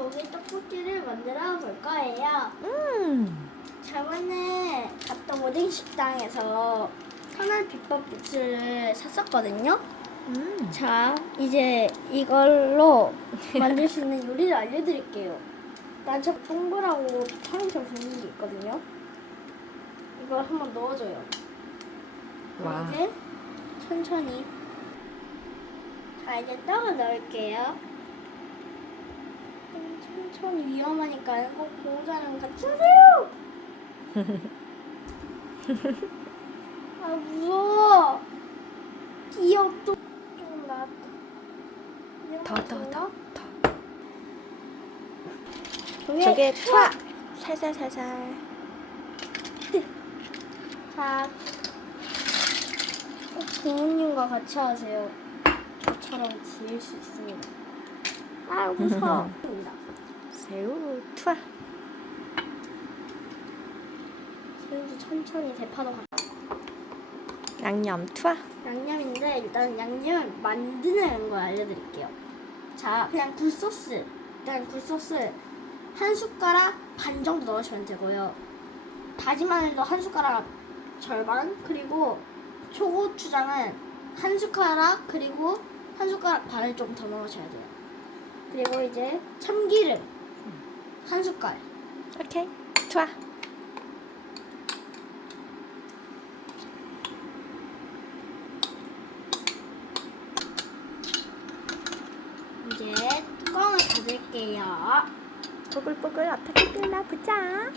조개 떡볶이를 만들어 볼 거예요. 음. 저번에 갔던 오뎅 식당에서 선알 비법 부츠를 샀었거든요. 음. 자, 이제 이걸로 만들 수 있는 요리를 알려드릴게요. 난저 동그라고 비타민처럼 생긴 게 있거든요. 이걸 한번 넣어줘요. 와. 이제 천천히. 자, 이제 떡을 넣을게요. 음, 천천히 위험하니까 꼭 보호자랑 같이 하세요. 아 무서워. 귀엽도 좀 나왔다. 더, 더, 더, 저게 투하. 투하. 살살살살. 자, 꼭 부모님과 같이 하세요. 저처럼 지을 수 있습니다. 아 무서워. 새우 투하. 새우도 천천히 대파도 가. 양념 투하. 양념인데 일단 양념 만드는 거 알려드릴게요. 자, 그냥 굴소스. 일단 굴소스 한 숟가락 반 정도 넣으시면 되고요. 다진 마늘도 한 숟가락 절반 그리고 초고추장은 한 숟가락 그리고 한 숟가락 반을 좀 더 넣으셔야 돼요. 그리고 이제 참기름 한 숟갈. 오케이. 투하. 이제 뚜껑을 닫을게요. 뽀글뽀글 어떻게 끓여보자.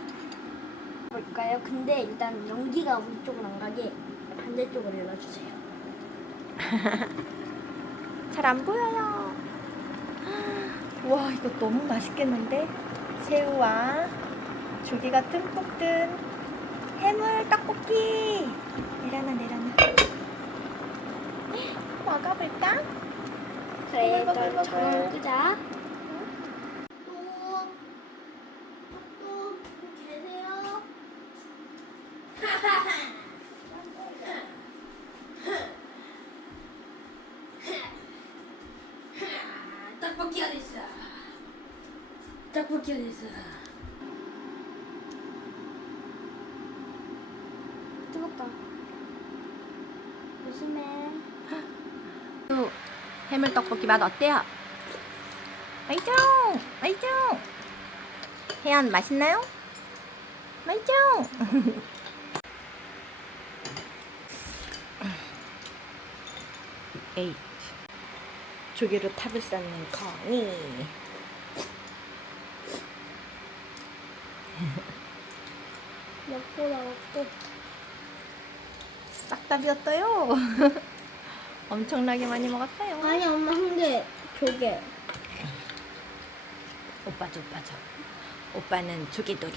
볼까요? 근데 일단 연기가 우리 쪽으로 안 가게 반대쪽으로 열어주세요. 잘 안 보여요. 와 이거 너무 맛있겠는데? 새우와 조개가 듬뿍 든 해물 떡볶이. 내려놔 내려놔. 먹어볼까? 그래. 끄자. 또, 또 계세요? 떡볶이 어디 있어? 떡볶이 어디 있어? 뜨겁다. 조심해. 해물 떡볶이 맛 어때요? 맛있죠? 맛있죠? 혜연 맛있나요? 맛있죠? 에잇 조개로 탑을 쌓는 커니 먹고 나왔고. 싹 다 비었어요 엄청나게 많이 먹었어요 아니, 엄마 한 개, 조개. 오빠죠 오빠죠 오빠는 조개돌이